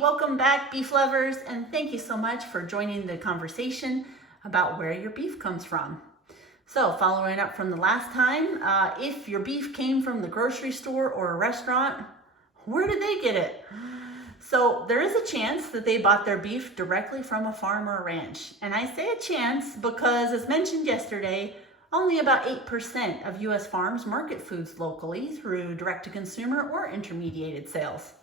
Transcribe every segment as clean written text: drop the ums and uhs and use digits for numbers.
welcome back, beef lovers, and thank you so much for joining the conversation about where your beef comes from. So, following up from the last time, if your beef came from the grocery store or a restaurant, where did they get it? So, there is a chance that they bought their beef directly from a farm or a ranch. And I say a chance because, as mentioned yesterday, only about 8% of U.S. farms market foods locally through direct-to-consumer or intermediated sales.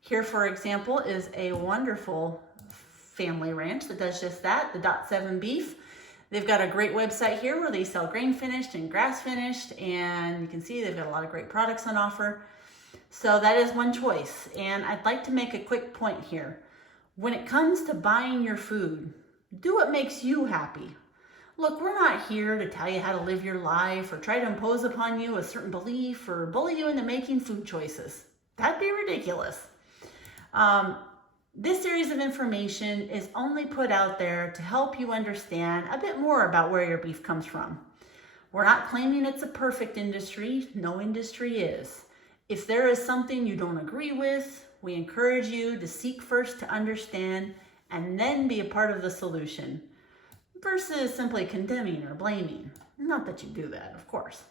Here, for example, is a wonderful family ranch that does just that, the .7 Beef. They've got a great website here where they sell grain finished and grass finished, and you can see they've got a lot of great products on offer. So that is one choice. And I'd like to make a quick point here. When it comes to buying your food, do what makes you happy. Look, we're not here to tell you how to live your life or try to impose upon you a certain belief or bully you into making food choices. That'd be ridiculous. This series of information is only put out there to help you understand a bit more about where your beef comes from. We're not claiming it's a perfect industry. No industry is. If there is something you don't agree with, we encourage you to seek first to understand and then be a part of the solution versus simply condemning or blaming. Not that you do that, of course.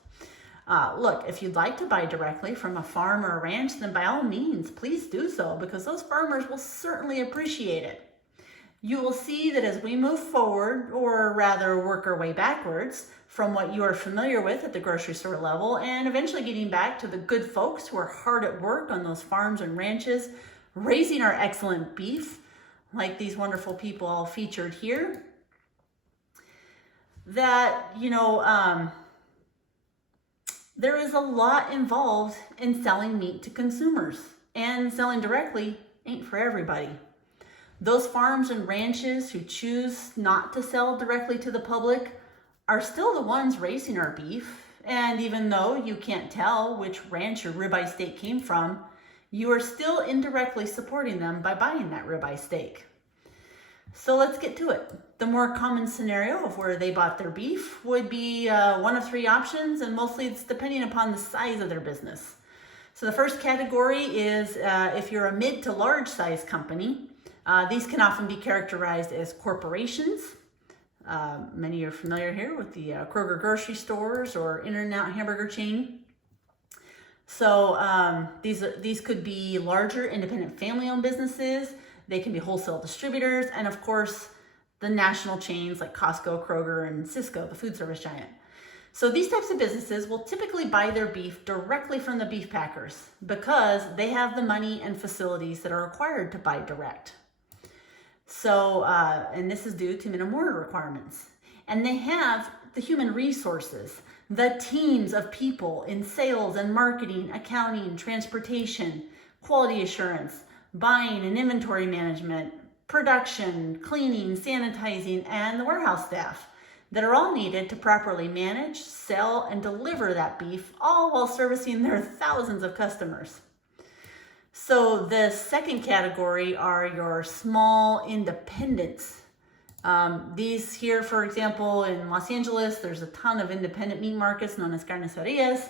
Look, if you'd like to buy directly from a farm or a ranch, then by all means, please do so because those farmers will certainly appreciate it. You will see that as we move forward, or rather work our way backwards from what you are familiar with at the grocery store level and eventually getting back to the good folks who are hard at work on those farms and ranches, raising our excellent beef, like these wonderful people all featured here, that, there is a lot involved in selling meat to consumers, and selling directly ain't for everybody. Those farms and ranches who choose not to sell directly to the public are still the ones raising our beef, and even though you can't tell which ranch or ribeye steak came from, you are still indirectly supporting them by buying that ribeye steak. So let's get to it. The more common scenario of where they bought their beef would be one of three options, and mostly it's depending upon the size of their business. So the first category is if you're a mid to large size company. These can often be characterized as corporations. Many are familiar here with the Kroger grocery stores or In-N-Out hamburger chain. So these could be larger independent family-owned businesses. They can be wholesale distributors, and of course, the national chains like Costco, Kroger, and Sysco, the food service giant. So these types of businesses will typically buy their beef directly from the beef packers because they have the money and facilities that are required to buy direct. So, and this is due to minimum order requirements. And they have the human resources, the teams of people in sales and marketing, accounting, transportation, quality assurance, buying and inventory management, production, cleaning, sanitizing, and the warehouse staff that are all needed to properly manage, sell, and deliver that beef, all while servicing their thousands of customers. So the second category are your small independents. These here, for example, in Los Angeles, there's a ton of independent meat markets known as carnicerias.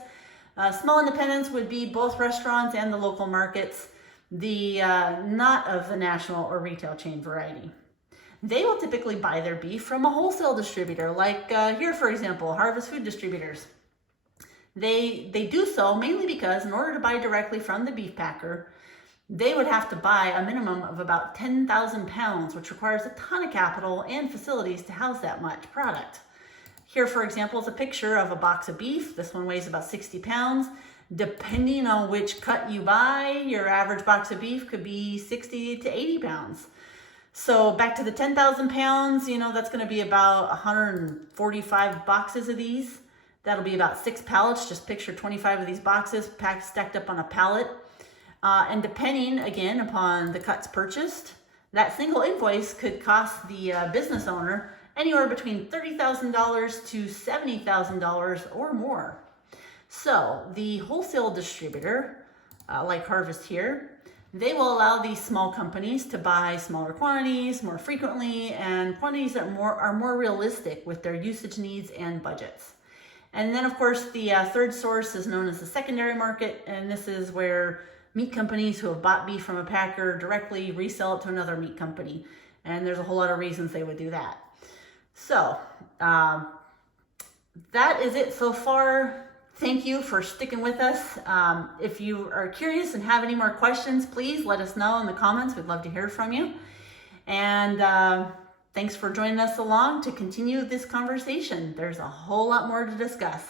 Small independents would be both restaurants and the local markets, the not of the national or retail chain variety. They will typically buy their beef from a wholesale distributor, like here, for example, Harvest Food Distributors. They do so mainly because in order to buy directly from the beef packer, they would have to buy a minimum of about 10,000 pounds, which requires a ton of capital and facilities to house that much product. Here, for example, is a picture of a box of beef. This one weighs about 60 pounds. Depending on which cut you buy, your average box of beef could be 60 to 80 pounds. So back to the 10,000 pounds, that's going to be about 145 boxes of these. That'll be about 6 pallets. Just picture 25 of these boxes stacked up on a pallet. And depending, again, upon the cuts purchased, that single invoice could cost the business owner anywhere between $30,000 to $70,000 or more. So the wholesale distributor, like Harvest here, they will allow these small companies to buy smaller quantities more frequently and quantities that are more realistic with their usage needs and budgets. And then, of course, the third source is known as the secondary market, and this is where meat companies who have bought beef from a packer directly resell it to another meat company. And there's a whole lot of reasons they would do that. So that is it so far. Thank you for sticking with us. If you are curious and have any more questions, please let us know in the comments. We'd love to hear from you. And thanks for joining us along to continue this conversation. There's a whole lot more to discuss.